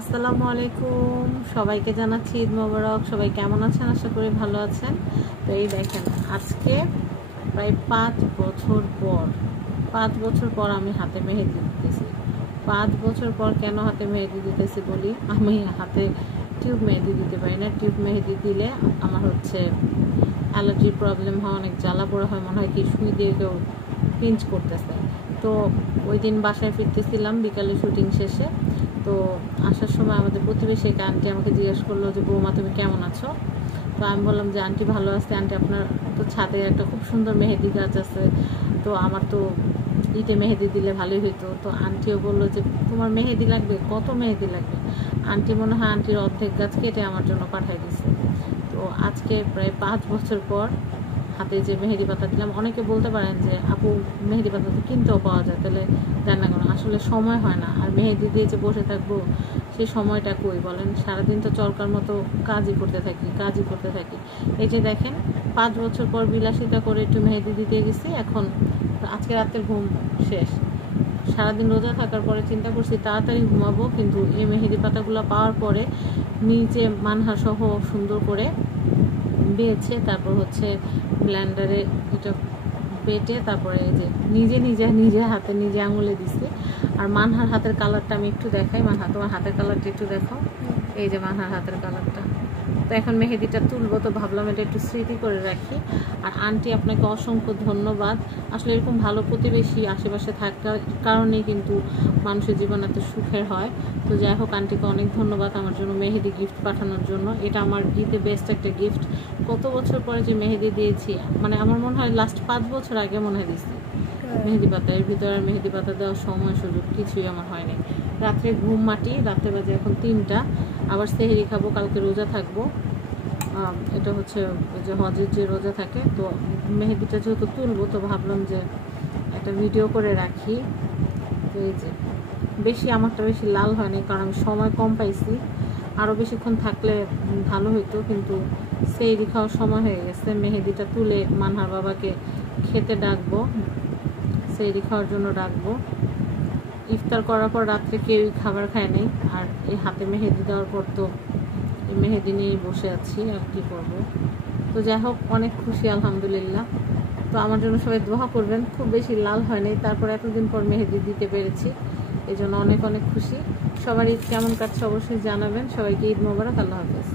আসসালামু আলাইকুম, সবাইকে জানাচ্ছি ঈদ মোবারক। সবাই কেমন আছেন? আশা করি ভালো আছেন। তো এই দেখেন, আজকে প্রায় 5 বছর পর আমি হাতে মেহেদি দিতেছি। 5 বছর পর কেন হাতে মেহেদি দিতেছি বলি। আমি হাতে টিউব মেহেদি দিতে পারি না। টিউব মেহেদি দিলে আমার অ্যালার্জির প্রবলেম হয়, অনেক জ্বালা পোড়া হয়, মনে হয় কি সুই দিয়ে কেউ পিঞ্চ করতেছে। তো ওই দিন বাসায় ফিরতেছিলাম বিকালে শুটিং শেষে। তো আসার সময় আমাদের প্রতিবেশী এক আন্টি আমাকে জিজ্ঞেস করলো যে, বৌমা তুমি কেমন আছো? তো আমি বললাম যে, আন্টি ভালো আছে। আন্টি, আপনার তো ছাদে একটা খুব সুন্দর মেহেদি গাছ আছে, তো আমার তো ইটে মেহেদি দিলে ভালোই হইতো। তো আন্টিও বললো যে, তোমার মেহেদি লাগবে? কত মেহেদি লাগবে? আন্টি মনে হয় আন্টির অর্ধেক গাছ কেটে আমার জন্য পাঠাই দিছে। তো আজকে প্রায় 5 বছর পর হাতে যে মেহেদি পাতা দিলাম। অনেকে বলতে পারেন যে, আপু মেহেদি পাতা তো কিনতেও পাওয়া যায়, তাহলে দেন না কেন? আসলে সময় হয় না, আর মেহেদি দিয়ে যে বসে থাকবো সেই সময়টা কই বলেন? সারাদিন তো চরকার মতো কাজই করতে থাকি। এই যে দেখেন, 5 বছর পর বিলাসিতা করে একটু মেহেদি দিতে গেছি। এখন আজকে রাতের ঘুম শেষ। সারাদিন রোজা থাকার পরে চিন্তা করছি তাড়াতাড়ি ঘুমাবো, কিন্তু এই মেহেদি পাতাগুলো পাওয়ার পরে নিজে মানহা সহ সুন্দর করে বেছে, তারপর ব্লেন্ডারে এটা বেটে, তারপরে এই যে নিজে হাতে নিজে আঙুলে দিচ্ছি। আর মানহার হাতের কালারটা আমি একটু দেখাই। মানহা, তোমার হাতের কালারটা একটু দেখাও। এই যে মানহার হাতের কালারটা। তো এখন মেহেদিটা তুলবো, তো ভাবলাম এটা একটু স্মৃতি করে রাখি। আর আন্টি, আপনাকে অসংখ্য ধন্যবাদ। আসলে এরকম ভালো প্রতিবেশী আশেপাশে থাকার কারণেই কিন্তু মানুষের জীবন এত সুখের হয়। তো যাই হোক, আন্টিকে অনেক ধন্যবাদ আমার জন্য মেহেদি গিফট পাঠানোর জন্য। এটা আমার ঈদে বেস্ট একটা গিফট। কত বছর পরে যে মেহেদি দিয়েছি, মানে আমার মনে হয় লাস্ট 5 বছর আগে মনে হয় দিচ্ছি মেহেদি পাতা। এর ভিতরে আর মেহেদি পাতা দেওয়ার সময় সুযোগ কিছুই আমার হয়নি। রাত্রে ঘুম মাটি, রাত্রে বাজে এখন 3টা। আবার সেহরি খাবো, কালকে রোজা থাকবো। এটা যে হজের যে রোজা থাকে, তো মেহেদিটা যেহেতু তুলবো, তো ভাবলাম যে একটা ভিডিও করে রাখি। তো এই যে আমারটা বেশি লাল হয়নি, কারণ আমি সময় কম পাইছি। আরও বেশিক্ষণ থাকলে ভালো হইতো, কিন্তু সেহরি খাওয়ার সময় হয়ে গেছে। মেহেদিটা তুলে মানহার বাবাকে খেতে ডাকবো, সেহরি খাওয়ার জন্য ডাকবো। ইফতার করার পর রাত্রে কেউই খাবার খায় নাই, আর এই হাতে মেহেদি দেওয়ার পর তো এই মেহেদি নিয়েই বসে আছি, আর কি করব। তো যাই হোক, অনেক খুশি আলহামদুলিল্লাহ। তো আমার জন্য সবাই দোয়া করবেন। খুব বেশি লাল হয়নি, তারপর এতদিন পর মেহেদি দিতে পেরেছি, এই জন্য অনেক অনেক খুশি। সবার ঈদ কেমন কাটছে অবশ্যই জানাবেন। সবাইকে ঈদ মোবারক। আল্লাহ হাফেজ।